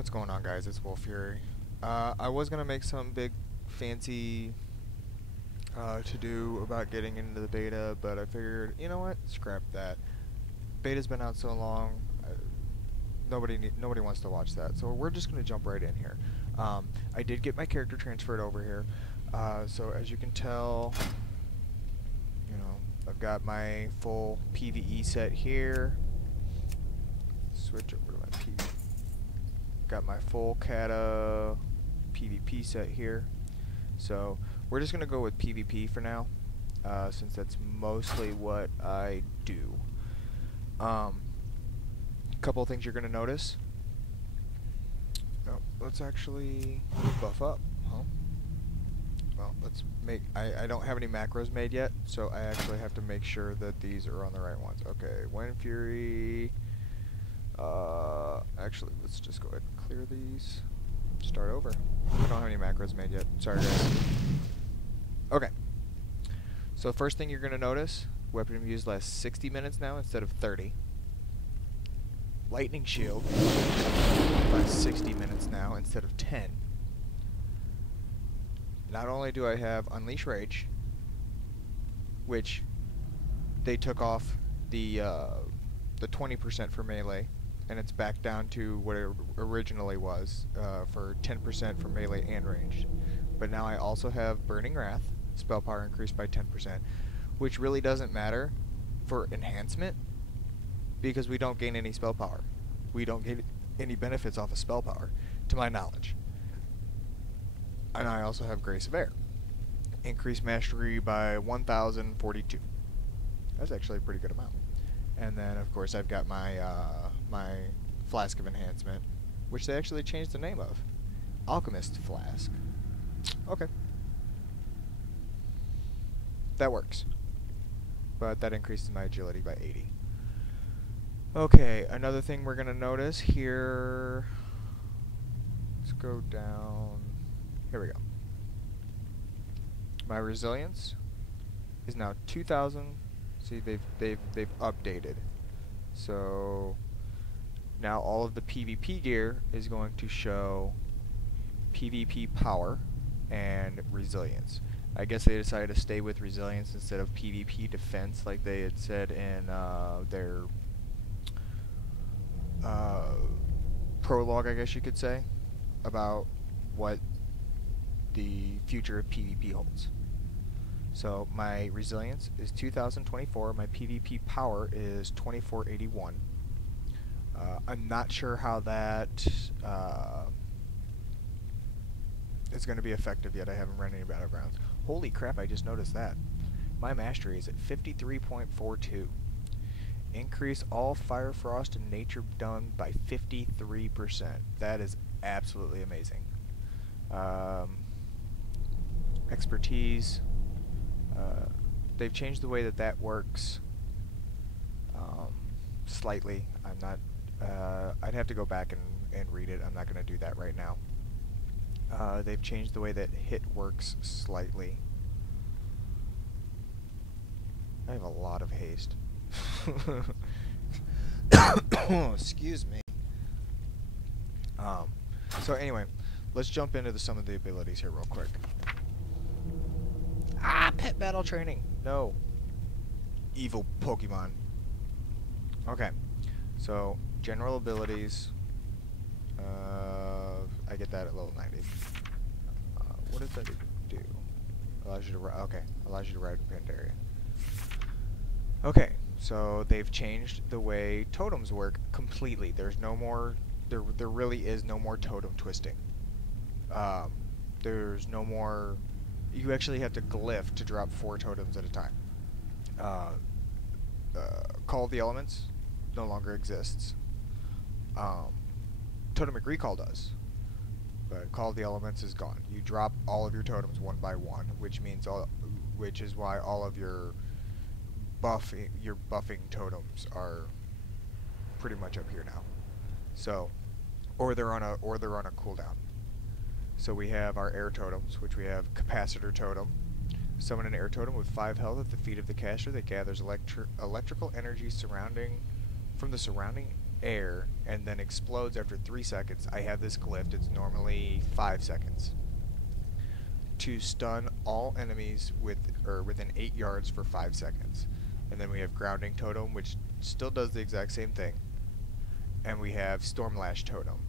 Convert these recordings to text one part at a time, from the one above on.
What's going on, guys? It's Wolf Fury. I was gonna make some big fancy to do about getting into the beta, but I figured, you know what? Scrap that. Beta's been out so long, nobody wants to watch that. So we're just gonna jump right in here. I did get my character transferred over here, so as you can tell, you know, I've got my full PvE set here. Switch over to my PvE. Got my full kata PvP set here. So we're just gonna go with PvP for now, since that's mostly what I do. Couple of things you're gonna notice. Oh, let's actually buff up, huh? Well, let's make. I don't have any macros made yet, so I actually have to make sure that these are on the right ones. Okay, Wind Fury. Actually, let's just go ahead and clear these. Start over. I don't have any macros made yet. Sorry, guys. Okay. So first thing you're going to notice, weapon used lasts 60 minutes now instead of 30. Lightning Shield lasts 60 minutes now instead of 10. Not only do I have Unleash Rage, which they took off the 20% for melee, and it's back down to what it originally was, for 10% for melee and ranged. But now I also have Burning Wrath, spell power increased by 10%, which really doesn't matter for enhancement, because we don't gain any spell power. We don't get any benefits off of spell power, to my knowledge. And I also have Grace of Air. Increased mastery by 1,042. That's actually a pretty good amount. And then, of course, I've got my my Flask of Enhancement, which they actually changed the name of. Alchemist Flask. Okay. That works. But that increases my agility by 80. Okay, another thing we're going to notice here. Let's go down. Here we go. My resilience is now 2,000. See, they've updated. So now all of the PvP gear is going to show PvP power and resilience. I guess they decided to stay with resilience instead of PvP defense, like they had said in their prologue, I guess you could say, about what the future of PvP holds. So my resilience is 2024, my PvP power is 2481. I'm not sure how that is going to be effective yet. I haven't run any battlegrounds. Holy crap, I just noticed that. My mastery is at 53.42. Increase all fire, frost, and nature done by 53%. That is absolutely amazing. Expertise. They've changed the way that works slightly. I'm not. I'd have to go back and read it. I'm not going to do that right now. They've changed the way that hit works slightly. I have a lot of haste. Excuse me. So anyway, let's jump into some of the abilities here real quick. Pet battle training. No. Evil Pokemon. Okay. So, general abilities. I get that at level 90. What does that even do? Allows you to allows you to ride in Pandaria. Okay. So, they've changed the way totems work completely. There's no more there really is no more totem twisting. There's no more. You actually have to glyph to drop 4 totems at a time. Call of the Elements no longer exists. Totemic Recall does, but Call of the Elements is gone. You drop all of your totems one by one, which is why all of your buffing totems are pretty much up here now. So, or they're on a cooldown. So we have our air totems, which we have Capacitor Totem. Summon an air totem with 5 health at the feet of the caster that gathers electrical energy from the surrounding air and then explodes after 3 seconds, I have this glyph. It's normally 5 seconds. To stun all enemies within 8 yards for 5 seconds. And then we have Grounding Totem, which still does the exact same thing. And we have Stormlash Totem.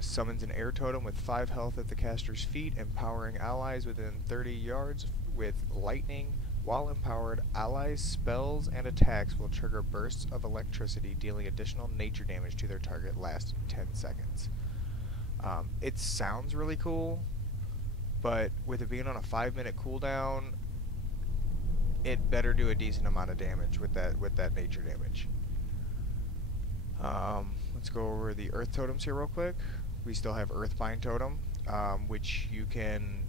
Summons an air totem with 5 health at the caster's feet, empowering allies within 30 yards with lightning. While empowered, allies' spells and attacks will trigger bursts of electricity, dealing additional nature damage to their target, lasting 10 seconds. It sounds really cool, but with it being on a 5-minute cooldown, it better do a decent amount of damage with that nature damage. Let's go over the Earth Totems here real quick. We still have Earthbind Totem, which you can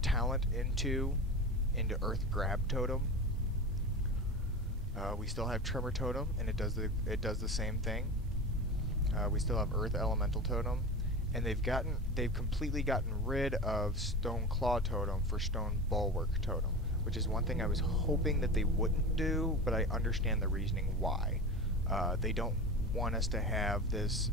talent into Earth Grab Totem. We still have Tremor Totem, and it does the same thing. We still have Earth Elemental Totem, and they've completely gotten rid of Stone Claw Totem for Stone Bulwark Totem, which is one thing I was hoping that they wouldn't do, but I understand the reasoning why. They don't want us to have this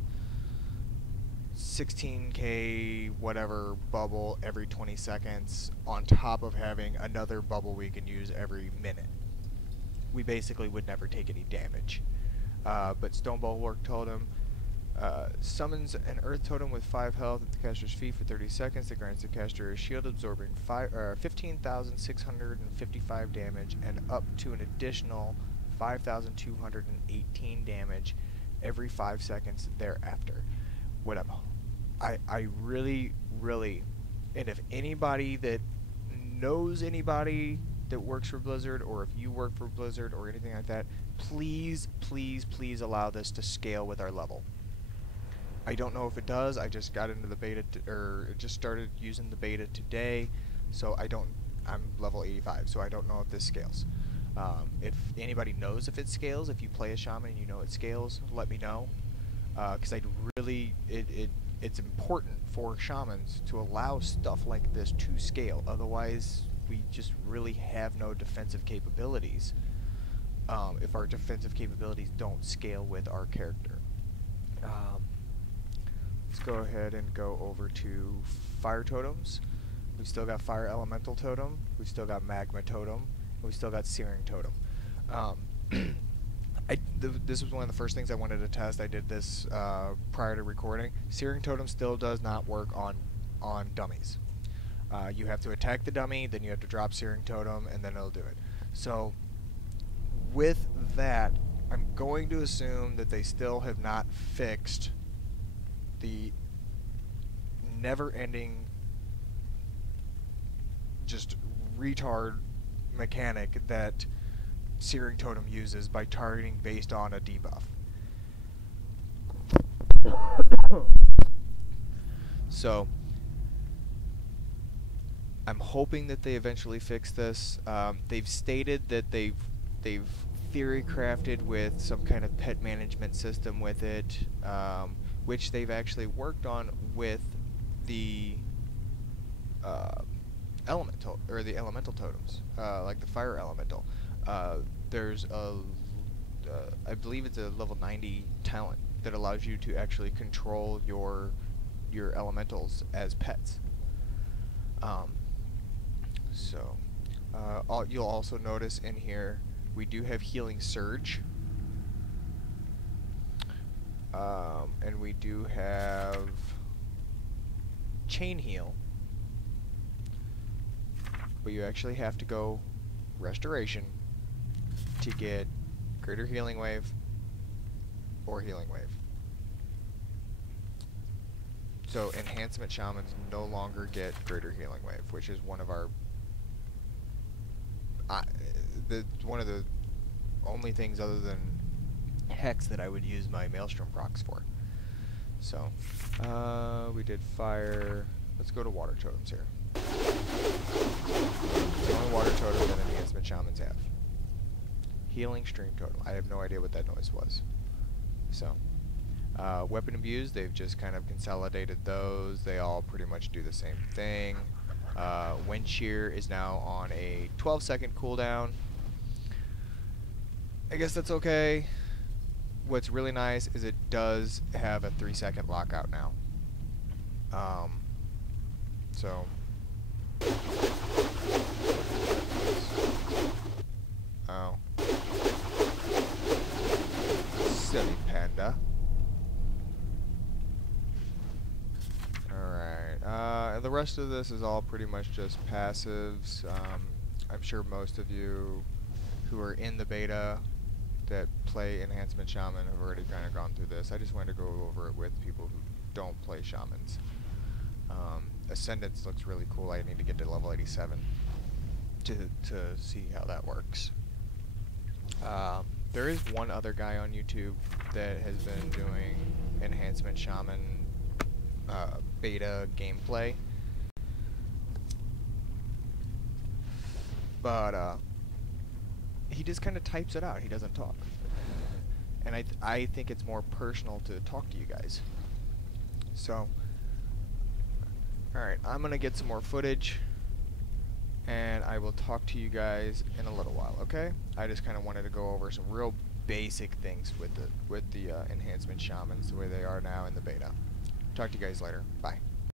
16k whatever bubble every 20 seconds on top of having another bubble we can use every minute. We basically would never take any damage. But Stone Bulwark Totem summons an Earth Totem with 5 health at the caster's feet for 30 seconds that grants the caster a shield absorbing 15,655 damage and up to an additional 5,218 damage every 5 seconds thereafter. I really, and if anybody that knows anybody that works for Blizzard, or if you work for Blizzard or anything like that, please allow this to scale with our level. I don't know if it does. I just got into the beta, just started using the beta today, so I'm level 85, so I don't know if this scales. If anybody knows if it scales, if you play a shaman and you know it scales, let me know. Because it's important for shamans to allow stuff like this to scale. Otherwise, we just really have no defensive capabilities if our defensive capabilities don't scale with our character. Let's go ahead and go over to Fire Totems. We've still got Fire Elemental Totem. We've still got Magma Totem. We still got Searing Totem. This was one of the first things I wanted to test. I did this prior to recording. Searing Totem still does not work on dummies. You have to attack the dummy, then you have to drop Searing Totem, and then it'll do it. So with that, I'm going to assume that they still have not fixed the never-ending, just retard mechanic that Searing Totem uses by targeting based on a debuff. So I'm hoping that they eventually fix this. They've stated that they've theory crafted with some kind of pet management system with it, which they've actually worked on with the elemental totems, like the fire elemental. There's I believe it's a level 90 talent that allows you to actually control your elementals as pets. You'll also notice in here we do have Healing Surge, and we do have Chain Heal, but you actually have to go Restoration to get Greater Healing Wave or Healing Wave. So Enhancement Shamans no longer get Greater Healing Wave, which is one of our one of the only things other than Hex that I would use my Maelstrom procs for. So we did fire. Let's go to water totems here. The only water totem that Enhancement Shamans have. Healing Stream Totem. I have no idea what that noise was. So Weapon Abuse, they've just kind of consolidated those. They all pretty much do the same thing. Wind Shear is now on a 12-second cooldown. I guess that's okay. what's really nice is it does have a 3-second lockout now. So oh, silly panda. Alright, the rest of this is all pretty much just passives. I'm sure most of you who are in the beta that play Enhancement Shaman have already kind of gone through this. I just wanted to go over it with people who don't play Shamans. Ascendance looks really cool. I need to get to level 87 to see how that works. There is one other guy on YouTube that has been doing Enhancement Shaman beta gameplay, but he just kind of types it out. He doesn't talk, and I think it's more personal to talk to you guys. So, all right, I'm gonna get some more footage, and I will talk to you guys in a little while. Okay? I just kind of wanted to go over some real basic things with the Enhancement Shamans the way they are now in the beta. Talk to you guys later. Bye.